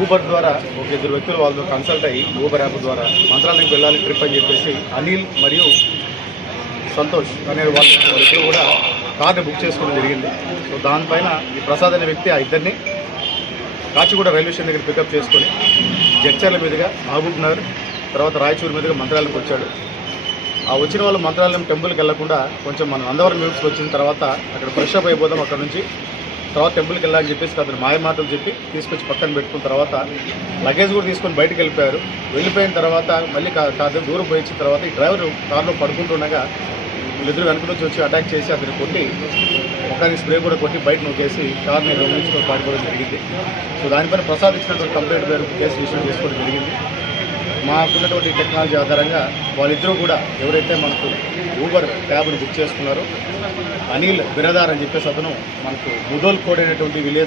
Uber ద్వారా ఒక ఇద్దరు వ్యక్తులు వాళ్ళతో కన్సల్ట్ అయ్యి ఊబర్ యాప్ ద్వారా మంత్రాలయంకి వెళ్ళాలి ట్రిప్ అని చెప్పేసి అనిల్ మరియు సంతోష్ అనే వాళ్ళిద్దరూ కూడా కార్ని బుక్ చేసుకోవడం జరిగింది. సో దానిపైన ఈ ప్రసాద్ అనే వ్యక్తి ఆ ఇద్దరిని కాచిగూడ రైల్వే స్టేషన్ దగ్గర పికప్ చేసుకొని జడ్చర్ల మీదుగా మహబూబ్ నగర్ తర్వాత రాయచూరు మీదుగా మంత్రాలయంకి వచ్చాడు. ఆ వచ్చిన వాళ్ళు మంత్రాలయం టెంపుల్కి వెళ్లకుండా కొంచెం మనం నందవరం మ్యూట్స్కి వచ్చిన తర్వాత అక్కడ ఫ్రెష్ అప్ అయిపోదాం, అక్కడ నుంచి తర్వాత టెంపుల్కి వెళ్ళాలని చెప్పేసి అతను మాయ మాటలు చెప్పి తీసుకొచ్చి పక్కన పెట్టుకున్న తర్వాత లగేజ్ కూడా తీసుకొని బయటకు వెళ్ళిపోయిన తర్వాత మళ్ళీ కాదు దూరం పోయించిన తర్వాత ఈ డ్రైవర్ కార్లో పడుకుంటుండగా వీళ్ళిద్దరు వెనక నుంచి వచ్చి అటాక్ చేసి అతను కొట్టి ఒకరికి స్ప్రే కూడా కొట్టి బయట నూకేసి కార్ని గమనించుకొని పాడిపోవడం జరిగింది. సో దానిపైన ప్రసాద్ ఇచ్చినటువంటి కంప్లైంట్ మేరకు కేసు రిజిస్టర్ చేసుకోవడం జరిగింది. మాకున్నటువంటి టెక్నాలజీ ఆధారంగా వాళ్ళిద్దరూ కూడా ఎవరైతే మనకు ఊబర్ క్యాబ్ను బుక్ చేసుకున్నారో అనిల్ బిరదార్ అని చెప్పేసి అతను మనకు ముదోల్ కోడ్ అనేటువంటి విలేజ్